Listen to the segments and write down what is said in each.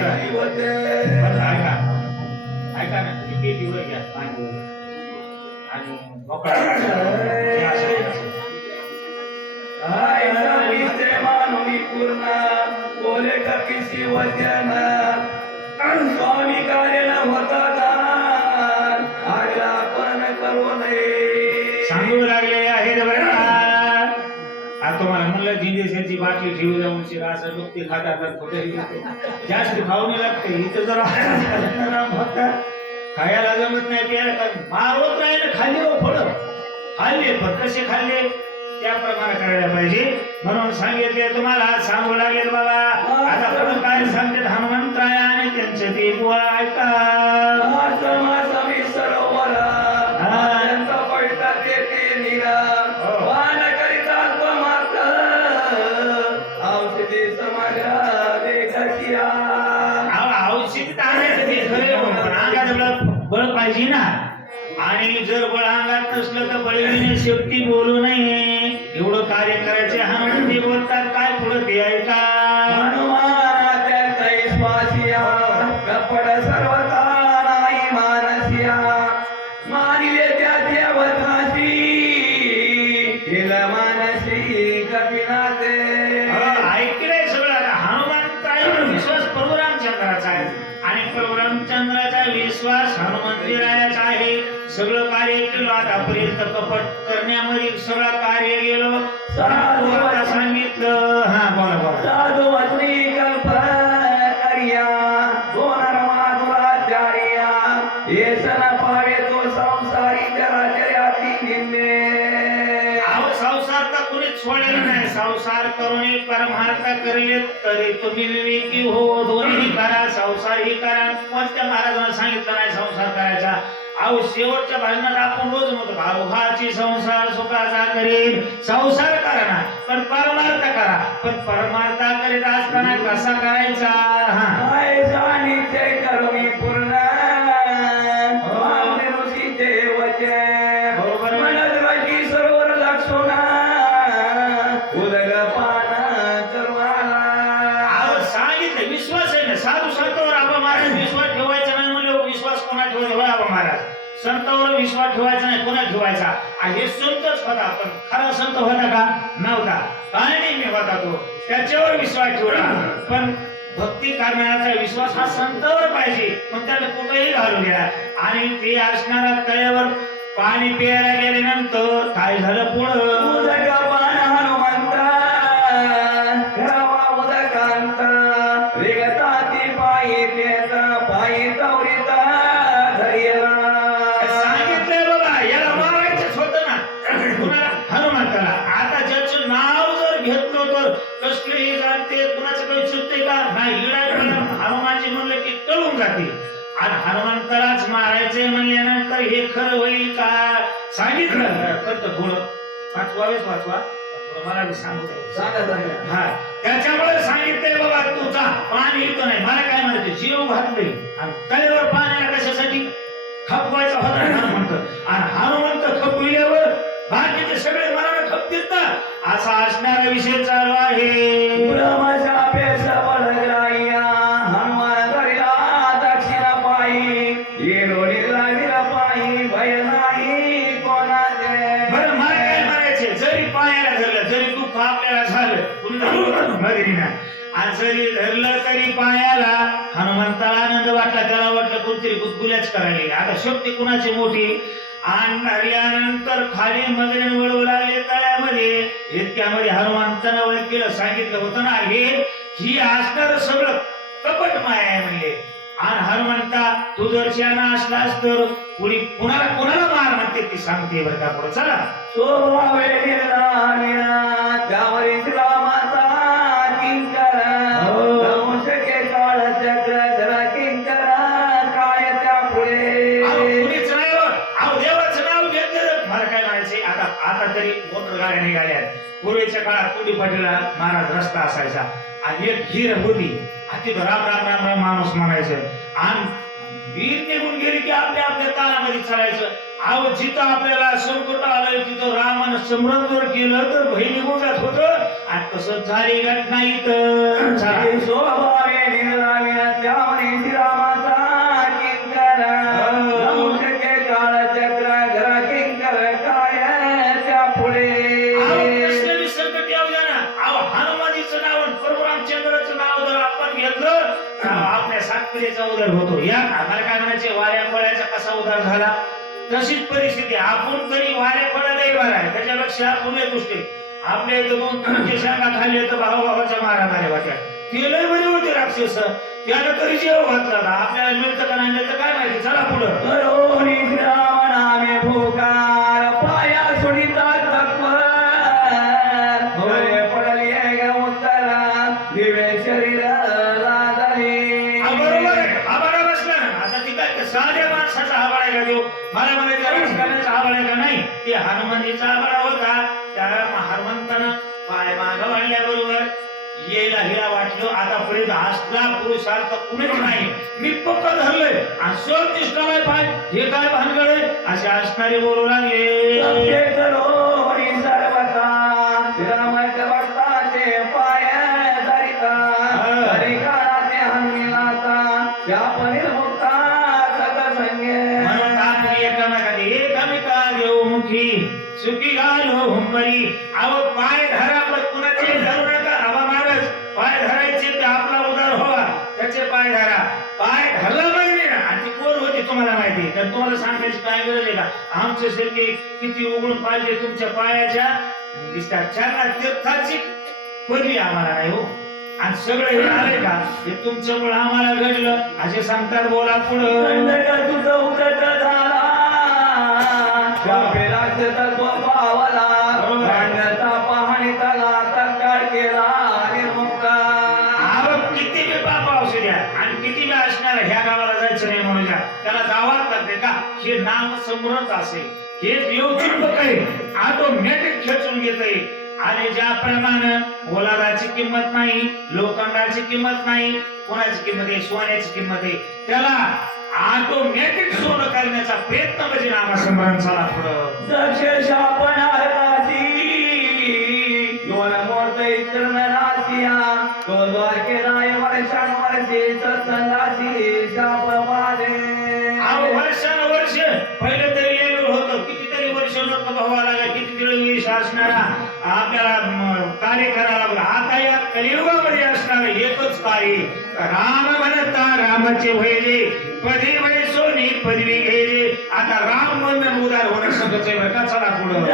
ऐका ऐका ना तुम्ही ते दिवस घ्या? आणि आणि मोकळा पूर्ण बोले घटी वचन स्वामी कार्य आता तुम्हाला म्हणलं जिंजेशची बाटली ठेवू जाऊन शिरा असं दुखते खातात कुठेही जास्त खाऊ नाही लागते इथं जर फक्त खायला जमत नाही प्यायला कारण मारवत नाही ना खाल्ले हो फळ. खाल्ले पण कसे खाल्ले? त्याप्रमाणे करायला पाहिजे. म्हणून सांगितले तुम्हाला सांगू लागेल बाबा. आता काय सांगते हनुमंतराय आणि त्यांचं ते बुवा ऐका आणि जर बळ अंगात नसलं तर बळीने शेवटी बोलू नये. एवढं कार्य करायचे हा ते बोलतात काय पुढं ते केलं आतापर्यंत कपट करण्यामध्ये सगळं कार्य गेलो. आता सांगितलं. हा बोला बोला. साधू वचनी कल्प करिया दोन रमाधुराचार्या येसन पावे तो संसारी निम्मे. अहो संसार तर कुणीच सोडेल नाही. संसार करून परमार्थ करेल तरी तुम्ही विवेकी हो. दोन्ही करा संसार ही करा. कोणत्या महाराजांना सांगितलं नाही संसार करायचा अहो शेवटच्या भाषणात आपण रोज म्हणतो भावघाची संसार सुखाचा करी संसार करा ना पण परमार्थ करा. पण परमार्थ करीत असताना कसा करायचा? हा. हे संतच होता पण खरा संत होता का? नव्हता. काय मी होता तो. त्याच्यावर विश्वास ठेवला. पण भक्ती करण्याचा विश्वास हा संतावर पाहिजे. पण त्याला कुठेही घालून गेला आणि ते असणारा कळ्यावर पाणी प्यायला गेल्यानंतर काय झालं पुढं? कुणाचं काही चुकते का? नाही हनुमानजी म्हणलं की टळून जाते. आणि म्हणल्यानंतर हे खरं होईल का? सांगितलं. वाचवा मला सांगू हा. त्याच्यामुळे सांगितलंय बाबा तू जा. पाणी येतो नाही. मला काय म्हणायचं? जीव घातले. आणि तळेवर पाण्याला कशासाठी असा असणारा विषय चालू आहे. जरी पायाला धरलं तरी पायाला हनुमंताला आनंद वाटला त्याला वाटलं कोणतरी गुदगुल्याच करायला आता शक्ती कुणाची मोठी? आणि धरल्यानंतर खाली मजरेन वळवू लागले तळ्यामध्ये. इतक्यामध्ये हनुमंतानं वळ केलं सांगितलं होतं ना हे ही असणार सगळं. कपट माया आहे म्हणले. आणि हनुमंता तू जर शहाणा असलास तर कुणी कुणाला कुणाला मार म्हणते ती सांगते बरं का पुढे. चला. शोभावे काळात कुडी पाटीला महाराज रस्ता असायचा. आणि एक हिर होती. तिथं राम राम राम राम माणूस म्हणायचं. आणि वीर निघून गेली की आपल्या आपल्या तालामध्ये चालायचं अहो जिथं आपल्याला संकट आलंय तिथं रामानं नामस्मरण जर केलं तर भय निघून जात होतं. आणि तसंच झाली घटना इथं. चला. ते स्वभावे निघाला त्यामुळे श्रीरामाचा किंकर. नमुषके काळचक्र घर किंकर काय त्या पुढे हनुमानीचं नाव आणि परशुरामचंद्राचं नाव जर आपण घेतलं तर आपल्या सातपुरेचा उदर होतो. या आम्हाला काय म्हणायचे वाऱ्या फळ्याचा कसा उदार झाला? तशीच परिस्थिती. आपण तरी वाऱ्या फळ्यालाही वारा आहे त्याच्यापेक्षा पुणे दृष्टी आपल्या इथं दोन तुमचे शाखा खाल्ले तर भाऊ भावाच्या मारा मारे वाट्या. ते लय बरे होते राक्षस. त्यानं तरी जेव घातला. माग वाढल्याबरोबर येला हिला वाटलो आतापर्यंत असला पुरुषार्थ कुणीच नाही. मी पक्क धरलोय. सोड दिसणार पाय. हे काय भानगड आहे? असे असणारे बोलू लागले. सुखी घालो हुंबरी. अव पाय धरा. होती तुम्हाला तर तुम्हाला सांगायची काय गरज आहे का? आमचे सारखे किती उघडून पाहिजे तुमच्या पायाच्या? दिसतात चार तीर्थाची पदवी आम्हाला नाही हो. आणि सगळं हे आलंय का? हे तुमच्यामुळे आम्हाला घडलं. असे सांगतात बोला पुढं. तुझं उदट झाला. समोरच असेल हे देवचुंबक आहे ऑटोमॅटिक खेचून घेते आणि ज्याप्रमाणे ओलादाची किंमत नाही लोखंडाची किंमत नाही कोणाची किंमत आहे? सोन्याची किंमत आहे. त्याला ऑटोमॅटिक सोनं करण्याचा प्रयत्न म्हणजे नामस्मरण चला पुढं. दक्ष हरकासी दोन मोर्त इतर रासिया तो द्वारके राय वर्षान वर्षे सत्संगासी रामाचे वयले पदी वय सोनी पदवी घ्यायचे आता राम बंधन उदार होणं बरं का चला पुढं.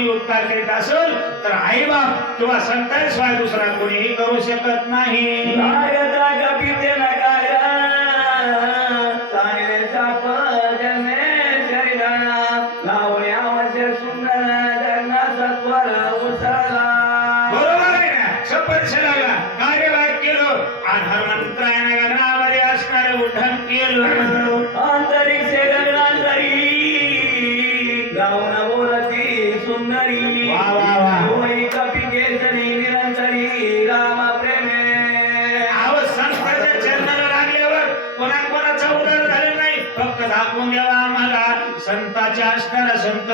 कोणी उपकार करीत असेल तर आई बाप किंवा संतांशिवाय दुसरा कोणीही करू शकत नाही. आणि हनुमंतरायण असणारे उड्डाण केलं.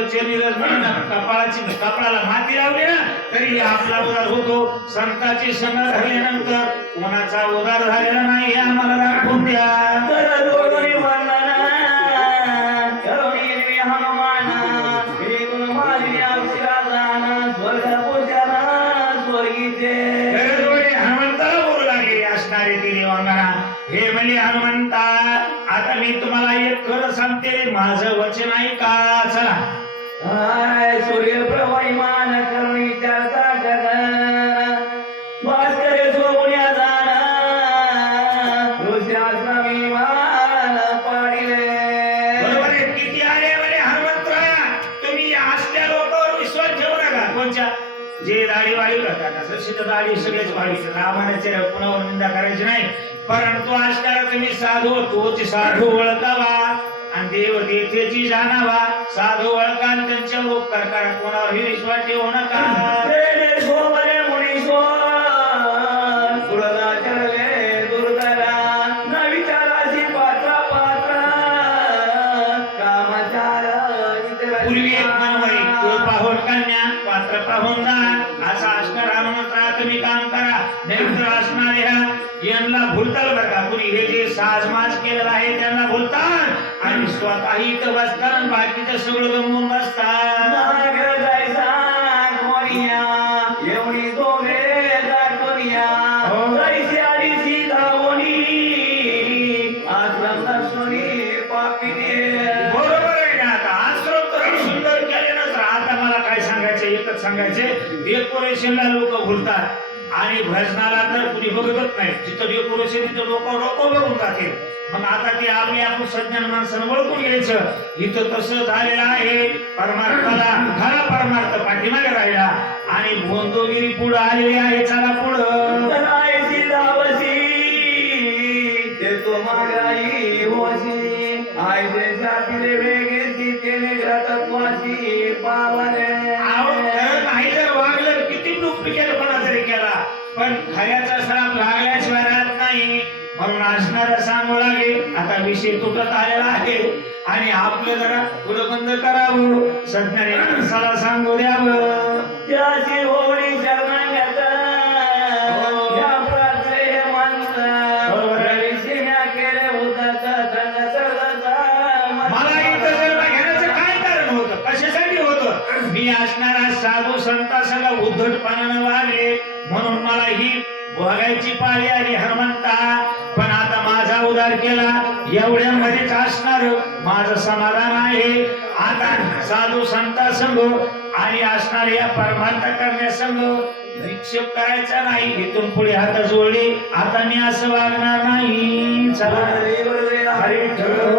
चरिरस म्हणून कपाळाची कपाळाला माती लावली ना तरी हे आपला उदार होतो. संताची संग झाल्यानंतर कोणाचा उदार झालेला नाही आम्हाला दाखवून द्या. हे हे म्हणजे हनुमंता आता मी तुम्हाला एक खरं सांगते माझं वचन ऐका चला. हाय सूर्य भास्कर सोन्या ऋषाचा विमान पाडिले. बरोबर आहे. किती आले म्हणे तुम्ही असल्या लोकांवर विश्वास ठेवू नका. कोणच्या? जे दाढी वाढी करतात. असं दाढी सगळेच वाढी रामाने कुणावर निंदा करायची नाही. परंतु आजकाल तुम्ही साधू तोच साधू ओळखावा. आणि देव देतेची जाणावा. साधू आणि त्यांच्यावर उपकार करा. कोणावरही विश्वास ठेवू नका. पूर्वी एक मनवरी कुळ पाहून कन्या पात्र पाहून दान असा असणार म्हणता तुम्ही काम करा. नंतर यांना भुलताल बरं का? कुणी हे जे साजमाज केलेलं आहे त्यांना भुलताल आणि स्वतःही इथं बसताल आणि बाकीचं सगळं गमवून बसतात एवढी दोघे सांगायचे? डेकोरेशनला लोक भुलतात. आणि भजनाला तर कुणी बघतच नाही. जिथं डेकोरेशन तिथं लोक डोकं बघून जातील. मग आता ते आपली आपण संज्ञान माणसानं ओळखून घ्यायचं. इथं तसं झालेलं आहे. परमार्थाला खरा परमार्थ पाठीमागे राहिला. आणि भोंदोगिरी पुढं आलेली आहे. चला पुढं. आता विषय तुटत आलेला आहे. आणि आपलं जरा पुढं बंद करावं. सज्ञाने माणसाला सांगू द्यावं. त्याची होळी शरणागत हो. या माणसं केले मला इथं जन्म घेण्याचं काय कारण होतं? कशासाठी होतं? मी असणारा साधू संता सगळा उद्धटपणानं वागले. म्हणून मला ही भोगायची पाळी केला एवढ्यामध्येच असणार? माझं समाधान आहे. आता साधू संता संघ आणि असणाऱ्या या परमार्थ करण्यासंघ विक्षेप करायचा नाही. इथून पुढे हात जोडले. आता मी असं वागणार नाही. चला. हरी.